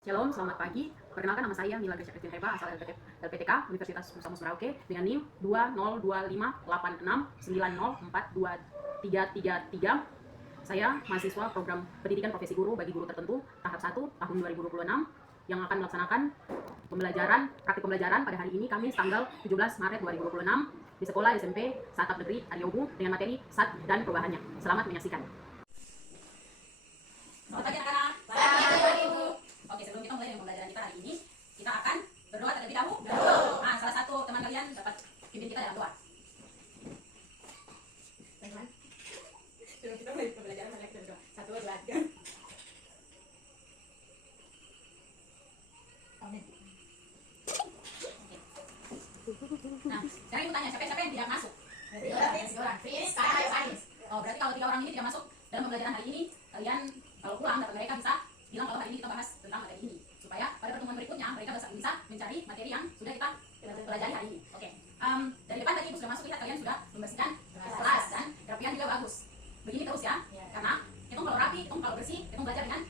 Shalom, selamat pagi. Perkenalkan, nama saya Mila Gracia Christine Heba, asal LPTK Universitas Musa Mus Merauke dengan NIM 20258690423333. Saya mahasiswa program pendidikan profesi guru bagi guru tertentu tahap 1 tahun 2026 yang akan melaksanakan praktik pembelajaran pada hari ini Kamis tanggal 17 Maret 2026 di Sekolah SMP Satap Negeri Aryobu dengan materi SAT dan perubahannya. Selamat menyaksikan. Selamat pagi anak-anak. Pagi Ibu. Oke, sebelum kita mulai dengan pembelajaran kita hari ini, kita akan berdoa terlebih dahulu. Nah, salah satu teman kalian dapat pimpin kita dalam doa. Teman, sebelum kita mulai pembelajaran, mari kita berdoa. 1, 2, 3. Amin. Nah, sekarang Ibu tanya, siapa yang tidak masuk? 3 orang. Fris, Sains. Oh, berarti kalau 3 orang ini tidak masuk dalam pembelajaran hari ini, kalian kalau pulang dapat mereka bisa bilang kalau hari ini kita bahas tentang materi ini, supaya pada pertemuan berikutnya mereka bisa mencari materi yang sudah kita pelajari hari ini. Oke. Dari depan tadi Ibu sudah masuk, lihat kalian sudah membersihkan kelas dan kerapian juga bagus. Begini terus ya, karena hitung kalau rapi, hitung kalau bersih, hitung belajar dengan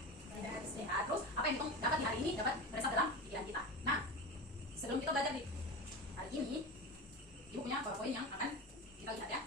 sehat. Terus apa yang hitung dapat di hari ini dapat meresap dalam pikiran kita. Nah, sebelum kita belajar di hari ini, Ibu punya PowerPoint yang akan kita lihat ya.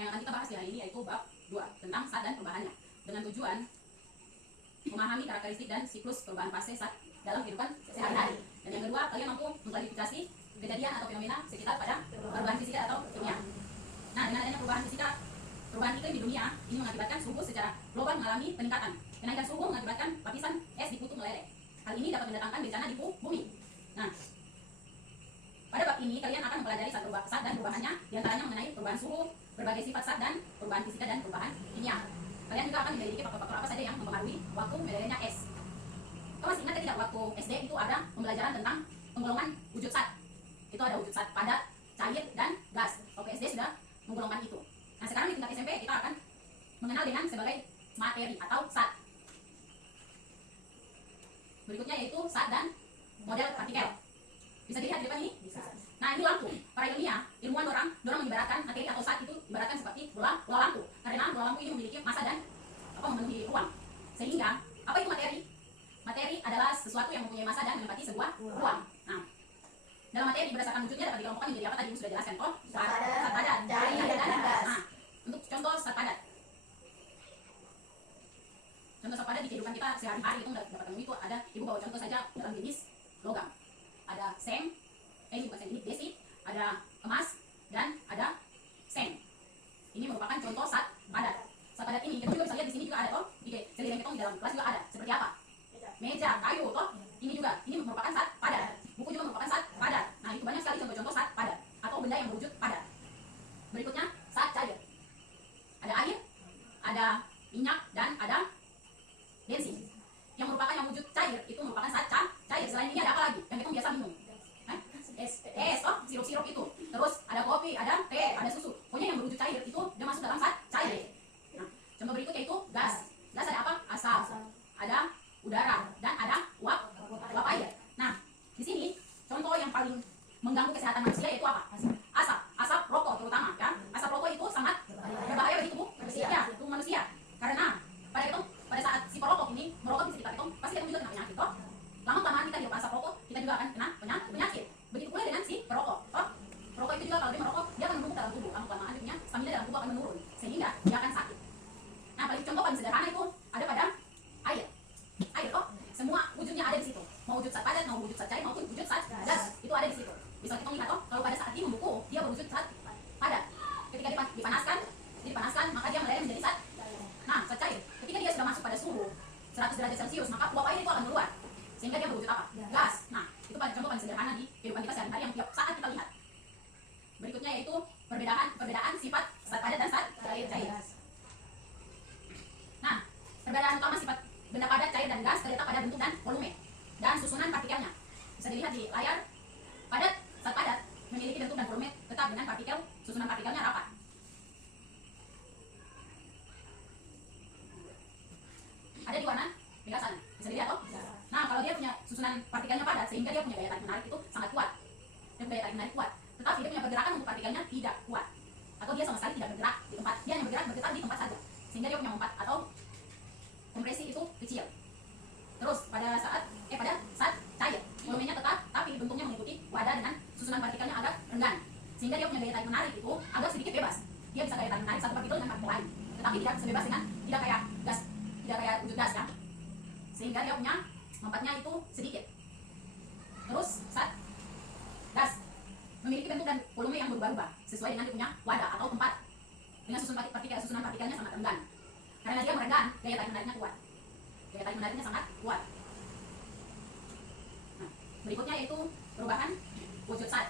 Yang akan kita bahas di hari ini yaitu bab 2 tentang SAT dan perubahannya, dengan tujuan memahami karakteristik dan siklus perubahan fase SAT dalam kehidupan sehari-hari. Dan yang kedua, kalian mampu mengklarifikasi kejadian atau fenomena sekitar pada perubahan fisika atau kimia. Nah, dengan adanya perubahan iklim di dunia ini mengakibatkan suhu secara global mengalami peningkatan. Kenaikan suhu mengakibatkan lapisan es di kutub meleleh. Hal ini dapat mendatangkan bencana di bumi. Nah, pada bab ini kalian akan mempelajari SAT dan perubahannya, diantaranya mengenai perubahan suhu, berbagai sifat SAT dan perubahan fisika dan perubahan kimia. Kalian juga akan menyelidiki faktor-faktor apa saja yang mempengaruhi waktu melelehnya es. Kau masih ingat tidak waktu SD itu ada pembelajaran tentang penggolongan wujud SAT? Itu ada wujud SAT padat, cair, dan gas. Waktu SD sudah menggolongkan itu. Nah, sekarang di tingkat SMP kita akan mengenal dengan sebagai materi atau SAT. Berikutnya yaitu SAT dan model partikel. Bisa dilihat di depan ini? Bisa. Nah, ini lampu. Para ilmuwan dorang mengibaratkan materi atau SAT itu ibaratkan seperti bola lampu. Karena bola lampu ini memiliki massa dan memenuhi ruang. Sehingga apa itu materi? Materi adalah sesuatu yang mempunyai massa dan menempati sebuah ruang. Nah, dalam materi berdasarkan wujudnya dapat dikelompokkan menjadi apa tadi Ibu sudah jelaskan toh? SAT padat, cair, dan gas. Nah, untuk contoh SAT padat. Contoh SAT padat di kehidupan kita sehari-hari itu dapat temui itu ada, Ibu bawa contoh saja dalam jenis logam. Ada bukan besi, ada emas, dan ada seng. Ini merupakan contoh SAT padat. SAT padat ini kita juga bisa lihat di sini juga ada toh, di seliring beton di dalam kelas juga ada. Seperti apa? Meja, kayu toh. Ini juga, ini merupakan SAT padat. Buku juga merupakan SAT padat. Nah, itu banyak sekali contoh-contoh SAT padat atau benda yang berwujud padat. Berikutnya SAT cair. Ada air, ada minyak, dan ada bensin. Yang merupakan yang wujud cair itu merupakan SAT cair. Selain ini ada apa lagi? Yang kita biasa minum. Es, sirup-sirup itu. Terus ada kopi, ada teh, ada susu. Pokoknya yang berwujud cair itu dia masuk dalam SAT cair. Nah, contoh berikutnya itu gas. Gas ada apa? Asap, ada udara, dan ada uap air. Nah, di sini contoh yang paling mengganggu kesehatan manusia yaitu apa? Asap rokok terutama kan. Asap rokok itu sangat berbahaya bagi tubuh manusia. Karena pada saat si perokok ini merokok di sekitar itu, pasti kita juga kena penyakit toh. Lama-lama kita hidup asap rokok, kita juga akan kena penyakit. Begitu pula dengan si perokok. Perokok itu juga kalau dia merokok, dia akan menumpuk dalam tubuh. Lama-kelamaan dia punya stamina dalam dia meleleh menjadi zat. Nah, zat cair. Ketika dia sudah masuk pada suhu 100 derajat Celcius, maka uap air itu akan keluar sehingga dia berwujud apa? Gas. Nah, itu contoh paling sederhana di kehidupan kita sehari-hari yang tiap saat kita lihat. Berikutnya yaitu perbedaan sifat zat padat dan zat cair. Nah, perbedaan utama sifat benda padat, cair, dan gas terletak pada bentuk dan volume dan susunan partikelnya. Bisa dilihat di layar. Zat padat memiliki bentuk dan volume tetap dengan partikel, susunan partikelnya rapat. Ada di warna beda sana. Bisa dilihat toh? Nah, kalau dia punya susunan partikelnya padat sehingga dia punya daya tarik menarik itu sangat kuat. Dia punya daya tarik menarik kuat. Tetapi dia punya pergerakan untuk partikelnya tidak kuat. Atau dia sama sekali tidak bergerak di tempat. Dia hanya bergetar di tempat saja. Sehingga dia punya mempat atau kompresi itu kecil. Terus pada saat cair, volumenya tetap tapi bentuknya mengikuti wadah dengan susunan partikelnya agak renggan. Sehingga dia punya daya tarik menarik itu agak sedikit bebas. Dia bisa daya tarik menarik satu partikel dengan partikel lain. Tetapi tidak sebebas dengan tidak kayak wujud gas ya. Sehingga dia punya mempatnya itu sedikit. Terus zat gas memiliki bentuk dan volume yang berubah-ubah sesuai dengan dia punya wadah atau tempat. Dengan susunan partikelnya sangat renggan. Karena dia merenggan, daya tarik menariknya kuat. Daya tarik menariknya sangat kuat. Nah, berikutnya yaitu perubahan wujud zat.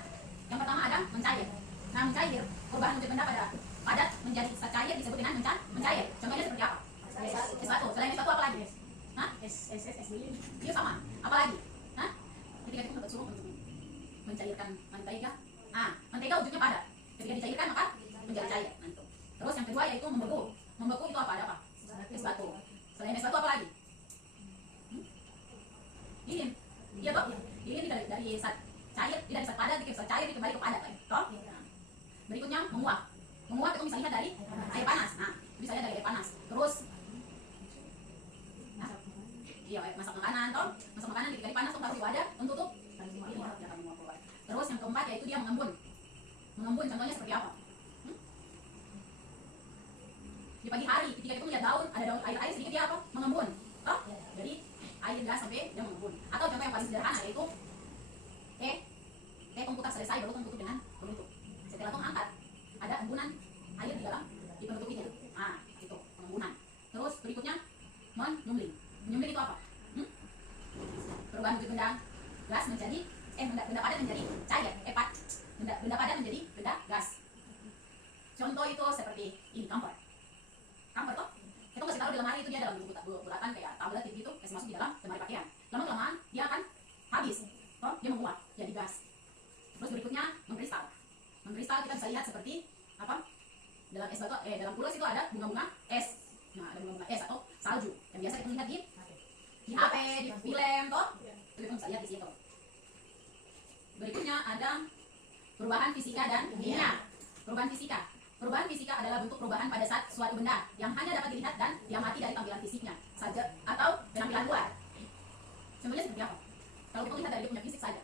Yang pertama ada mencair. Nah, mencair, perubahan wujud benda pada padat menjadi zat cair disebut dengan mencair. Contohnya seperti apa? Es batu. Selain es batu apa lagi? Hah? Iya sama. Apa lagi? Hah? Ketika kita suruh untuk mencairkan mentega. Nah, mentega wujudnya padat. Ketika dicairkan maka menjadi cair. Nah, itu. Terus yang kedua yaitu membeku. Membeku itu apa? Ada apa? Es batu. Selain es batu apa lagi? Lilin. Iya toh? Lilin dari zat cair, dari zat padat ke zat cair kembali ke padat lagi. Toh? Berikutnya menguap. Menguap itu bisa lihat dari air panas. Nah, bisa lihat dari air panas. Terus masak makanan toh. Masak makanan ketika dipanas toh taruh di wadah untuk tutup. Terus yang keempat yaitu dia mengembun. Mengembun contohnya seperti apa? Di pagi hari ketika kita melihat daun, ada daun air sedikit dia apa? Mengembun. Toh? Jadi air gas sampai dia mengembun. Atau contoh yang paling sederhana yaitu tong putar selesai baru tong tutup dengan penutup. Setelah tong angkat ada embunan air di penutup itu. Ah, itu pengembunan. Terus berikutnya menyumling. Menyumling itu apa? Perubahan wujud benda gas menjadi benda padat menjadi cair. Benda padat menjadi benda gas. Contoh itu seperti ini, kamper. Kamper toh? Kita kasih taruh di lemari itu dia dalam bentuk bulatan kayak tablet gitu, kasih masuk di dalam lemari pakaian. Lama-kelamaan dia akan habis. Toh, dia menguap jadi gas. Terus berikutnya mengkristal. Mengkristal kita bisa lihat seperti apa? Dalam es batu, dalam kulkas itu ada bunga-bunga es. Nah, ada bunga-bunga es atau salju yang biasa kita lihat di HP, di film toh. Itu kita bisa lihat di situ. Berikutnya ada perubahan fisika dan kimia. Perubahan fisika. Perubahan fisika adalah bentuk perubahan pada saat suatu benda yang hanya dapat dilihat dan diamati dari tampilan fisiknya saja atau penampilan luar. Contohnya seperti apa? Kalau kita lihat dari dia punya fisik saja.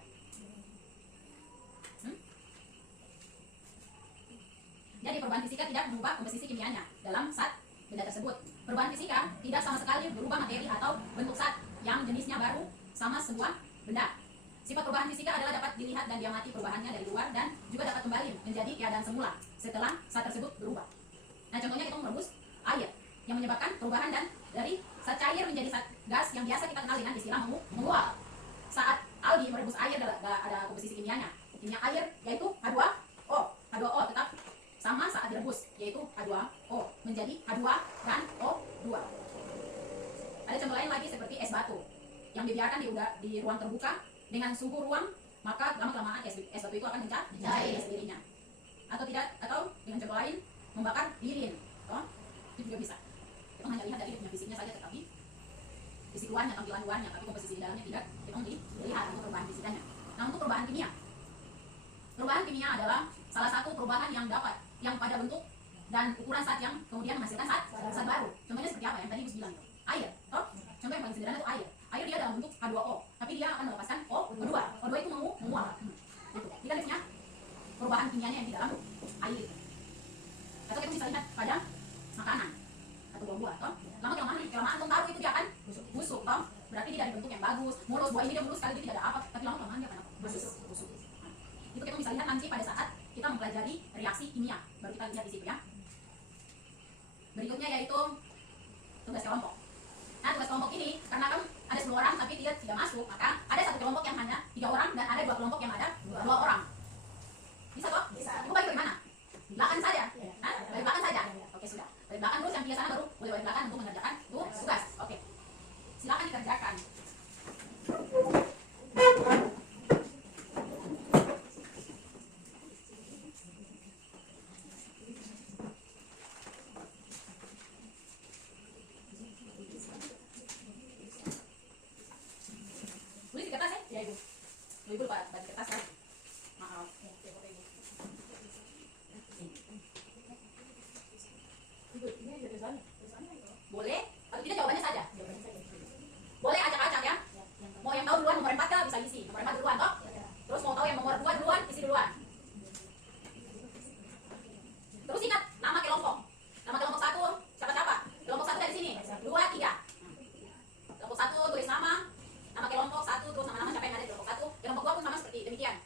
Jadi perubahan fisika tidak mengubah komposisi kimianya dalam zat benda tersebut. Perubahan fisika tidak sama sekali berubah materi atau bentuk zat yang jenisnya baru sama sebuah benda. Sifat perubahan fisika adalah dapat dilihat dan diamati perubahannya dari luar dan juga dapat kembali menjadi keadaan semula setelah zat tersebut berubah. Nah, contohnya kita merebus air yang menyebabkan perubahan dan dari zat cair menjadi zat gas yang biasa kita kenal dengan istilah menguap. Saat algi merebus air ada komposisi kimianya. Kimia air yaitu H2O. H2O tetap sama saat direbus yaitu H2O menjadi H2 dan O2. Ada contoh lain lagi seperti es batu yang dibiarkan di ruang terbuka dengan suhu ruang, maka lama-kelamaan es batu itu akan mencair sendirinya. Atau dengan contoh lain membakar lilin. Toh, itu juga bisa. Kita hanya lihat dari dia punya fisiknya saja, tetapi fisik luarnya, tampilan luarnya, tapi komposisi di dalamnya tidak kita dilihat untuk perubahan fisikanya. Nah, untuk perubahan kimia. Perubahan kimia adalah salah satu perubahan yang pada bentuk dan ukuran zat yang kemudian menghasilkan zat baru. Contohnya seperti apa yang tadi Gus bilang itu? Air. Toh? Contoh yang paling sederhana itu air. Air dia dalam bentuk H2O, tapi dia akan melepaskan O2. O2 itu menguap. Itu. Kita lihatnya perubahan kimianya yang di dalam air itu. Atau kita bisa lihat pada makanan atau buah-buah. Toh? Lama-kelamaan tong taruh itu dia akan busuk. Toh? Berarti dia dari bentuk yang bagus. Mulus buah ini dia mulus sekali dia tidak ada apa, tapi lama-kelamaan dia akan busuk. Nah, itu kita bisa lihat nanti pada saat kita mempelajari reaksi kimia. Baru kita lihat di situ ya. berikutnya yaitu tugas kelompok. Nah, tugas kelompok ini karena kan ada 10 orang tapi dia tidak masuk, maka ada satu kelompok yang hanya 3 orang dan ada 2 kelompok yang ada 2 orang. Bisa toh? Bisa. Ibu bagi dari mana? Belakang saja. Hah? Dari belakang saja. Oke, sudah. Dari belakang terus yang pihak sana baru boleh dari belakang untuk mengerjakan tugas. Oke. Silakan dikerjakan. Tulis di kertas ya? Ya, Ibu. Ibu lupa bagi kertas kan? Maaf. Boleh, atau tidak jawabannya saja. Boleh acak-acak ya. Mau yang tahu duluan nomor 4 kah bisa isi. Nomor 4 duluan toh. Terus mau tahu yang nomor 2 duluan, isi duluan. Terus ingat nama kelompok. Nama kelompok 1 siapa-siapa? Kelompok 1 dari sini. 2, 3. Kelompok 1 tulis nama kelompok 1 terus nama-nama siapa yang ada di kelompok 1. Kelompok 2 pun sama seperti demikian.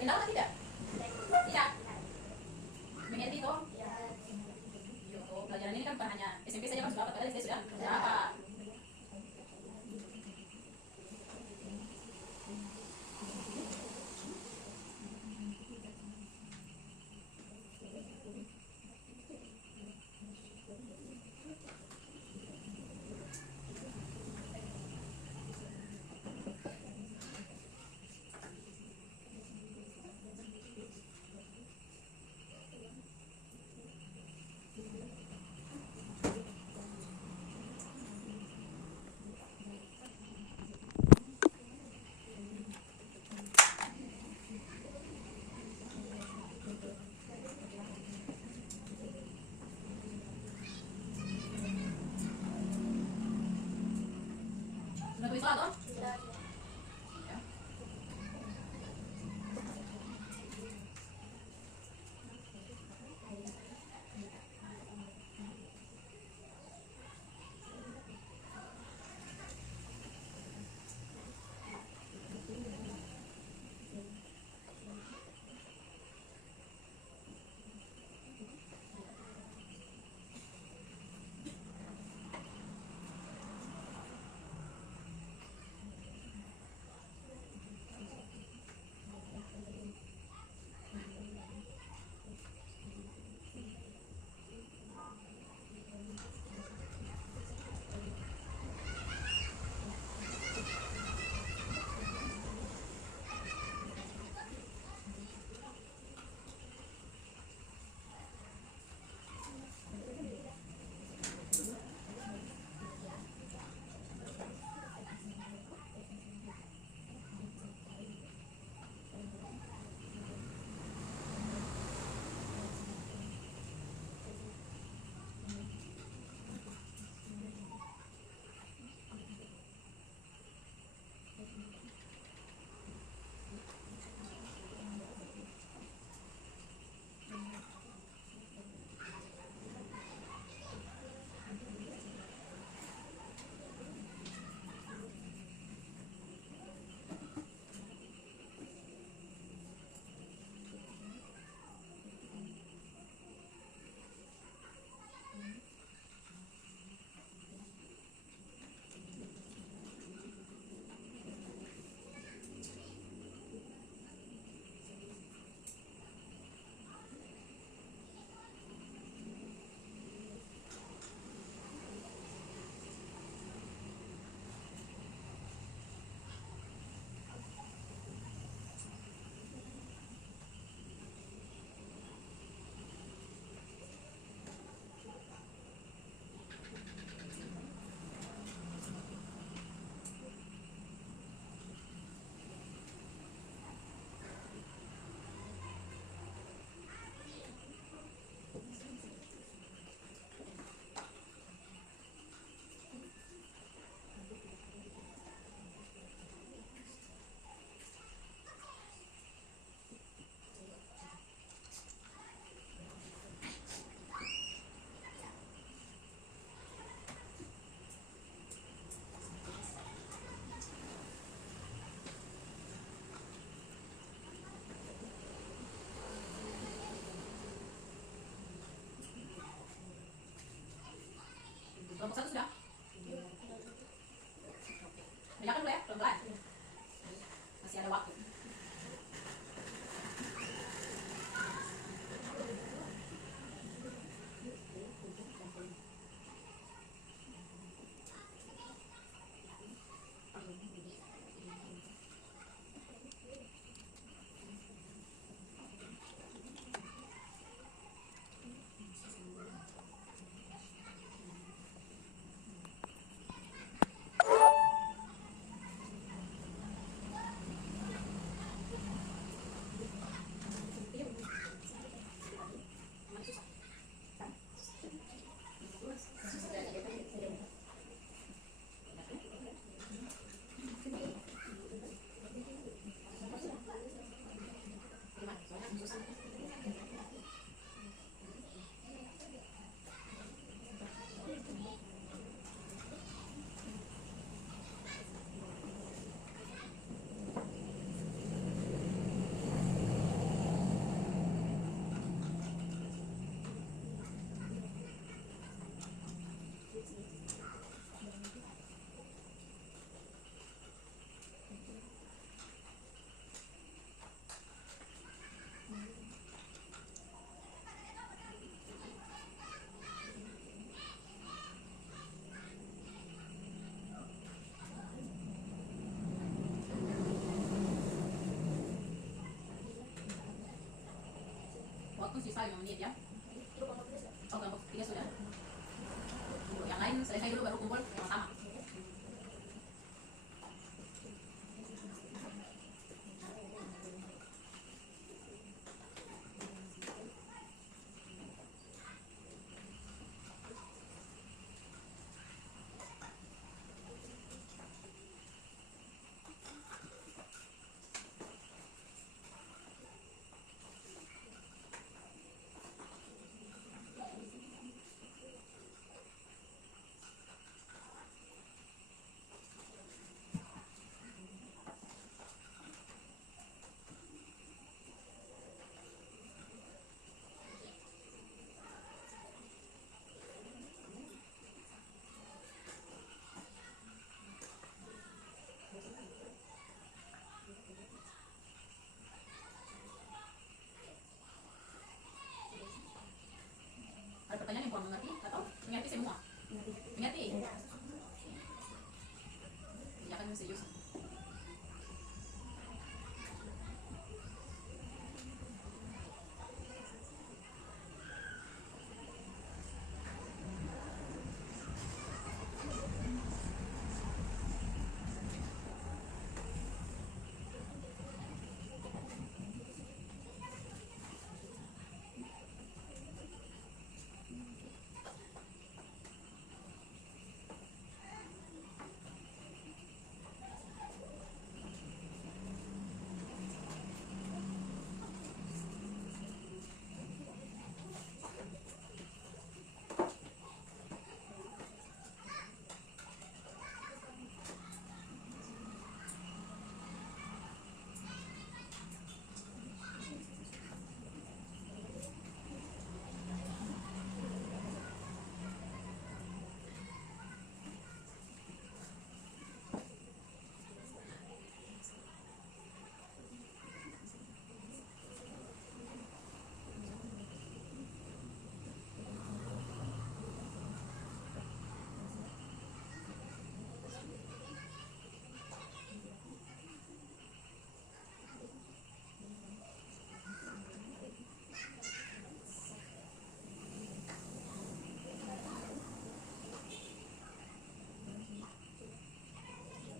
jendela atau tidak? Tidak. Mengerti toh? Iya toh, pelajaran ini kan bukan hanya SMP saja kan sudah dapat, padahal saya sudah dapat. waktu sisa 5 menit ya. Oh, kelompok 3 sudah. Untuk yang lain selesai dulu baru kumpul sama-sama. Ada pertanyaan yang kurang mengerti atau mengerti semua? Mengerti? Ya kan serius.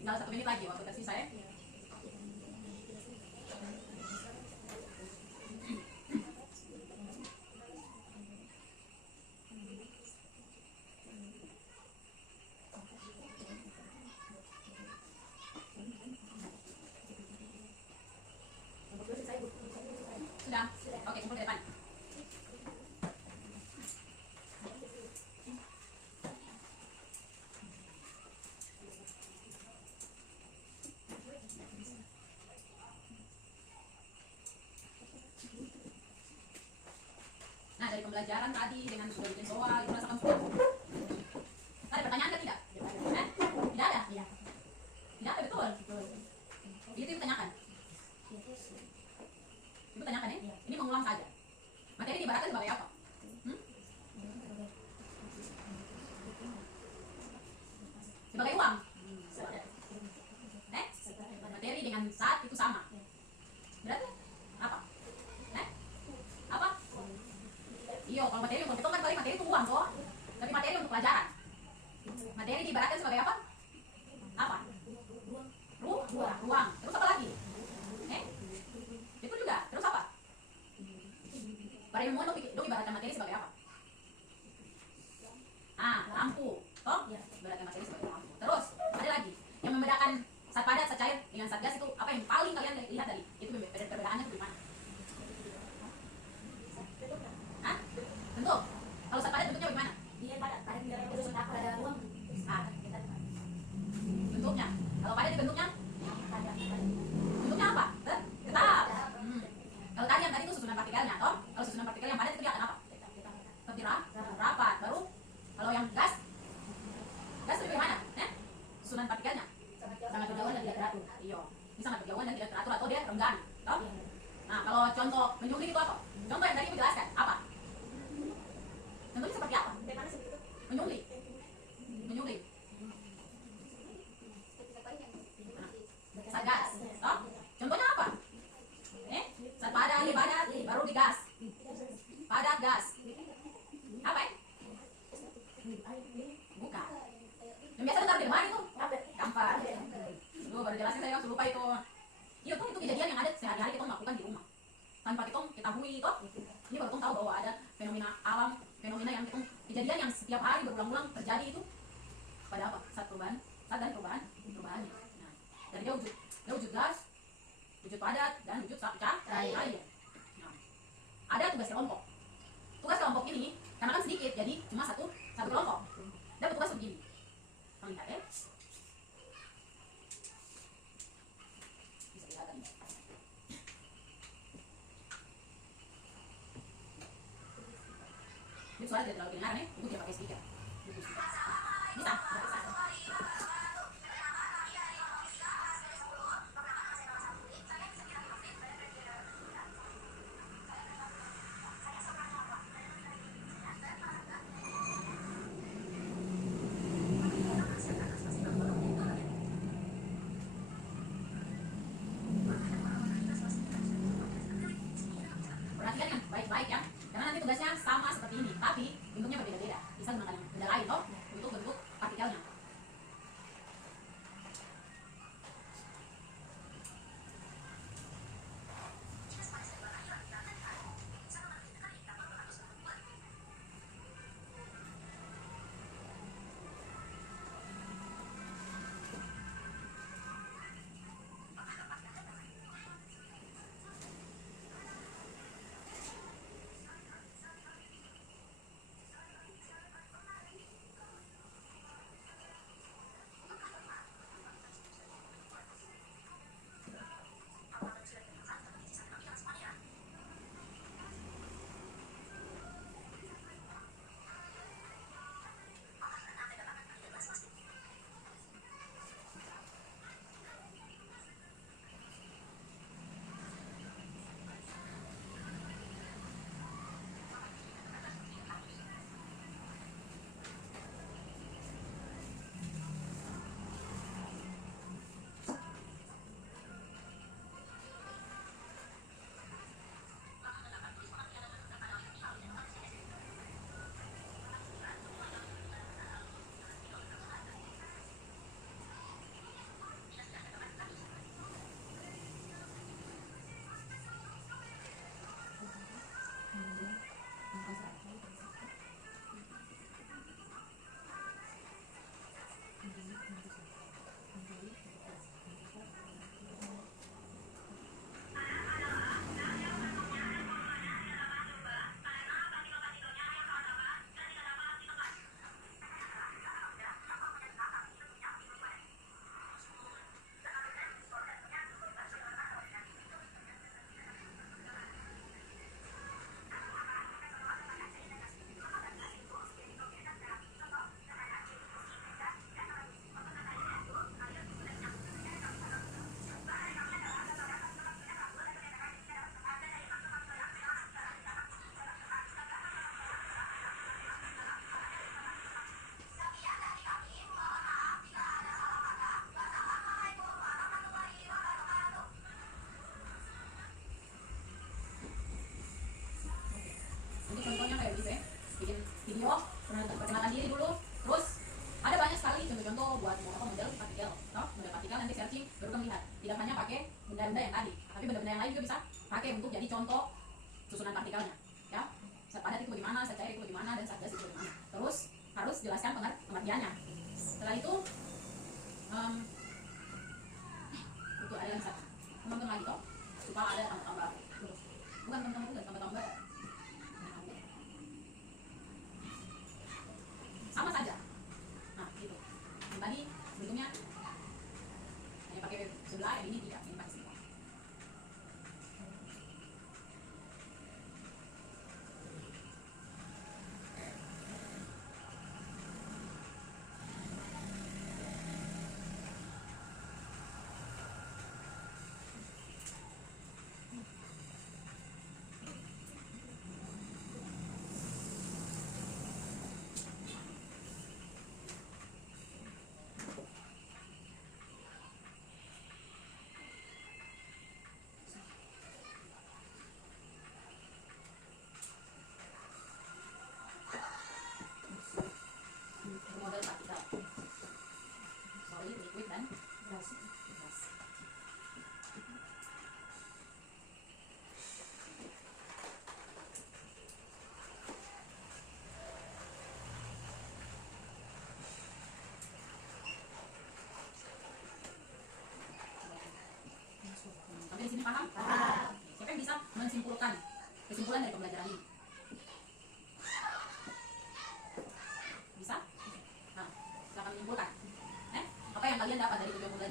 Tinggal 1 menit lagi waktu tersisa ya. Sudah? Oke, kumpul ke depan. Nah, dari pembelajaran tadi dengan sudah bikin soal, itu rasakan puas. Ada pertanyaan kan tidak? Tidak ada? Tidak ada, betul? Itu tanyakan. Ibu tanyakan ya? Ini mengulang saja. Materi diibaratkan sebagai apa? Sebagai uang. Materi dengan saat itu sama. Berarti apa? Apa? Iya, kalau materi untuk hitung kan paling materi itu uang toh. Tapi materi untuk pelajaran. Materi diibaratkan sebagai apa? Apa? Ruang. Terus apa lagi? Itu juga. Terus apa? Para ilmuwan dong ibaratkan materi sebagai apa? Lampu. Toh? Ibaratkan materi sebagai lampu. Terus, ada lagi. Yang membedakan zat padat, zat cair dengan zat gas itu apa yang paling kalian lihat tadi? Itu perbedaannya itu gimana? Bentuk. Kalau zat padat bentuknya bagaimana? Dia padat tidak terus ada ruang. Bentuknya. Kalau padat bentuknya? Padat. Bentuknya apa? Tetap. Kalau tadi yang tadi itu susunan partikelnya, toh? Kalau susunan partikel yang padat itu dia akan apa? Tetap rapat. Baru kalau yang gas itu bagaimana? Susunan partikelnya sangat berjauhan dan tidak teratur. Iya, ini sangat berjauhan dan tidak teratur atau dia renggang, toh? Nah, kalau contoh menyungkit itu apa? Contoh yang tadi Ibu jelaskan, apa? Contohnya seperti apa? Menyungkit. Zat gas, toh? Contohnya apa? Zat padat, baru di gas. Apa ya? Bukan. Yang biasa taruh di lemari tuh. Kampas. Lu baru jelasin saya langsung lupa itu. Iya tuh itu kejadian yang ada sehari-hari kita lakukan di rumah. Tanpa kita ketahui itu. Ini baru kita tahu bahwa ada fenomena alam, fenomena yang kita kejadian yang setiap hari berulang-ulang terjadi itu pada apa? Saat perubahan, saat dan perubahan. Nah, dari dia wujud gas, wujud padat dan wujud cahaya. Nah, ada tugas kelompok. Tugas kelompok ini karena kan sedikit, jadi cuma satu kelompok. Dan bertugas begini. Kamu lihat ya. Bisa dilihat kan? Ini suara tidak terlalu kedengaran ya, ibu tidak pakai speaker. Bisa? Perhatikan yang baik-baik ya, karena nanti tugasnya sama seperti ini, tapi bentuknya berbeda-beda. Bisa menggunakan yang benda lain loh untuk bentuk partikelnya. Ini contohnya kayak gitu ya, bikin video, perkenalkan diri dulu, terus ada banyak sekali contoh-contoh buat model partikel, model partikel nanti searching baru kamu lihat. Tidak hanya pakai benda-benda yang tadi, tapi benda-benda yang lain juga bisa pakai untuk jadi contoh susunan partikelnya, ya. Zat padat itu bagaimana, zat cair itu bagaimana, dan zat gas itu bagaimana. Terus harus jelaskan pengertiannya. Setelah itu ada yang satu teman-teman lagi toh, supaya ada tambah-tambah, bukan teman-teman tambah-tambah. Sama saja. Nah, gitu. Yang tadi bentuknya hanya pakai sebelah, yang ini tidak, ini pakai sebelah.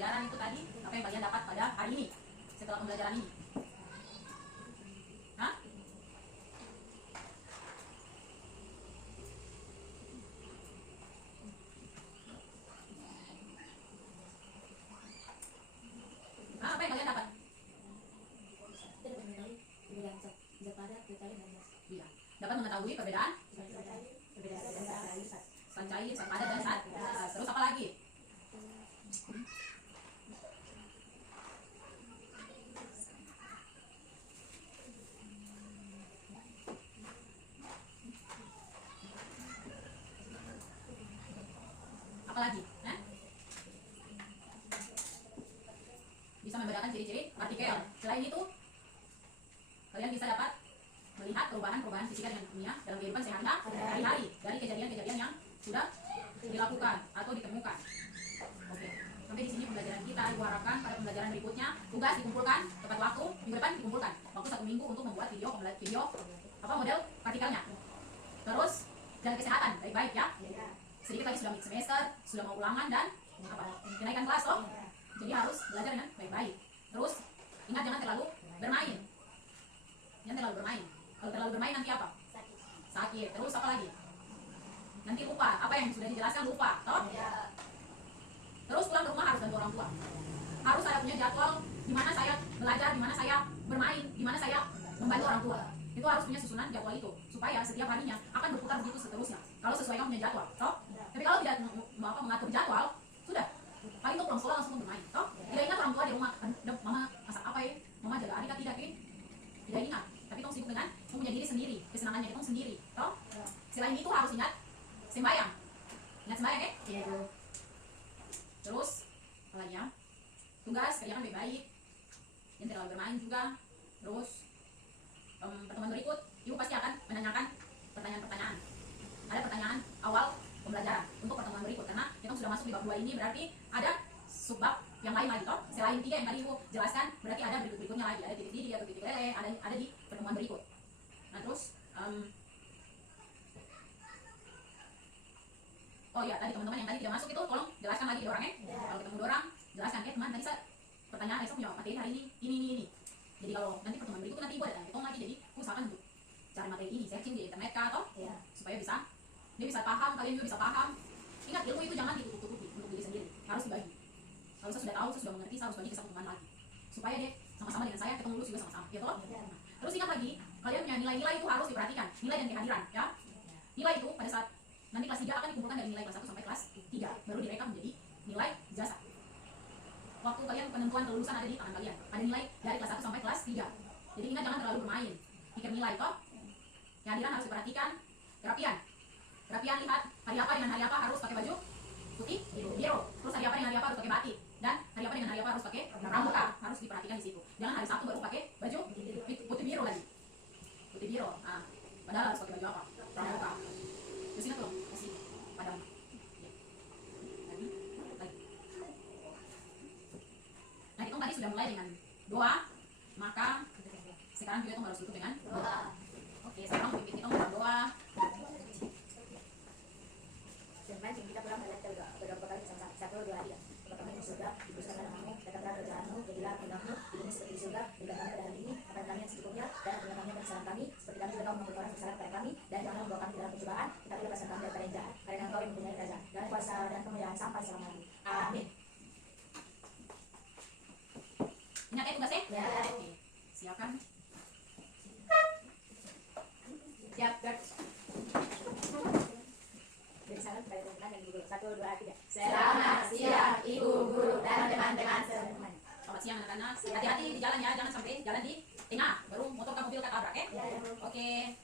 pembelajaran itu tadi, apa yang kalian dapat pada hari ini setelah pembelajaran ini? Hah? Hah, apa yang kalian dapat? Kita dapat mengetahui perbedaan zat padat, zat cair, dan gas. Iya, dapat mengetahui perbedaan Perbedaan zat cair, zat cair, zat padat, dan zat gas. Terus apa lagi? Apa lagi? Hah? Bisa membedakan ciri-ciri partikel. Selain itu, kalian bisa dapat melihat perubahan-perubahan fisika dengan kimia dalam kehidupan sehari-hari dari kejadian-kejadian yang sudah dilakukan atau ditemukan. Oke, sampai di sini pembelajaran kita. Ibu harapkan pada pembelajaran berikutnya tugas dikumpulkan tepat waktu, minggu depan dikumpulkan waktu 1 minggu untuk membuat video model partikelnya. Terus jaga kesehatan baik-baik ya. Sedikit lagi sudah mid semester, sudah mau ulangan dan kenaikan kelas loh. Jadi harus belajar dengan baik-baik. Terus ingat jangan terlalu bermain. Jangan terlalu bermain. Kalau terlalu bermain nanti apa? Sakit. Terus apa lagi? Nanti lupa. Apa yang sudah dijelaskan lupa, toh? Terus pulang ke rumah harus bantu orang tua. Harus ada punya jadwal di mana saya belajar, di mana saya bermain, di mana saya membantu orang tua. Itu harus punya susunan jadwal itu supaya setiap harinya akan berputar begitu seterusnya. Kalau sesuai kamu punya jadwal, toh? Tapi kalau tidak mengatur jadwal, sudah. Paling tuh pulang sekolah langsung bermain, toh? Tidak ingat orang tua di rumah, mama masak apa ya? Mama jaga adik tidak ini? Tidak ingat. Tapi kamu sibuk dengan punya diri sendiri, kesenangannya kamu sendiri, toh? Selain itu harus ingat sembahyang. Ingat sembahyang, Iya, Bu. Terus apa lagi ya? Tugas kerjakan baik-baik. Jangan terlalu bermain juga. Terus pertemuan berikut, ibu pasti akan menanyakan pertanyaan-pertanyaan. Ada pertanyaan awal pembelajaran untuk pertemuan berikut karena kita sudah masuk di bab 2 ini, berarti ada subbab yang lain lagi toh. Selain 3 yang tadi ibu jelaskan, berarti ada berikutnya lagi, ada titik didih atau titik lele, ada di pertemuan berikut. Nah terus oh ya, tadi teman-teman yang tadi tidak masuk itu tolong jelaskan lagi di orangnya. Kalau ketemu orang, jelaskan teman tadi pertanyaan esok punya materi hari ini. Jadi kalau nanti pertemuan berikut nanti ibu ada tanya lagi, jadi usahakan untuk cari materi ini, searching di internet kah atau supaya dia bisa paham, kalian juga bisa paham. Ingat, ilmu itu jangan ditutup-tutupi untuk diri sendiri, harus dibagi. Kalau saya sudah tahu, saya sudah mengerti, saya harus bagi ke satu teman lagi supaya dia sama-sama dengan saya, ketemu lulus juga sama-sama, ya toh? Terus ingat lagi, kalian punya nilai-nilai itu harus diperhatikan, nilai dan kehadiran, ya. Nilai itu pada saat nanti kelas 3 akan dikumpulkan dari nilai kelas 1 sampai kelas 3, baru direkam menjadi nilai jasa. Waktu kalian penentuan kelulusan ada di tangan kalian, ada nilai dari kelas 1 sampai kelas 3. Jadi ingat jangan terlalu bermain, pikir nilai toh. Kehadiran harus diperhatikan. Kerapian lihat hari apa dengan hari apa harus pakai baju putih biru. Terus hari apa dengan hari apa harus pakai batik, dan hari apa dengan hari apa harus pakai pramuka, harus diperhatikan di situ. Jangan hari Sabtu baru pakai baju putih biru lagi. Putih biru. Nah, padahal harus pakai baju apa? Pramuka. Terus ingat loh, kasih padamu. Lagi. Nah, kita tadi sudah mulai dengan doa, maka sekarang juga kita harus tutup dengan doa. Oke, sekarang pimpin kita berdoa. Mancing kita pulang belajar berdoa kali sama 1, 2, 3. Pertama di surga, dibesarkan namamu, katakanlah kerjaanmu, jadilah kehendakmu, di bumi seperti di surga. Berikan kami pada hari ini makan kami yang secukupnya, dan ampuni kami akan kesalahan kami, seperti kami juga mengampuni orang kesalahan kepada kami, dan jangan membawa kami dalam pencobaan, tetapi lepaskan kami daripada yang jahat. Karena Engkau yang mempunyai kerajaan dan kuasa dan kemuliaan sampai selama-lamanya. Amin. Ingat ya tugasnya? Ya. Oke, siapkan. Siap, guys. Beri salam kepada teman-teman dan guru. 1, 2, 3. Selamat siang, Ibu Guru dan teman-teman semuanya. Selamat siang anak-anak. Hati-hati di jalan ya, jangan sampai jalan di tengah. Baru motor ke mobil ketabrak ya. Ya, ya. Oke.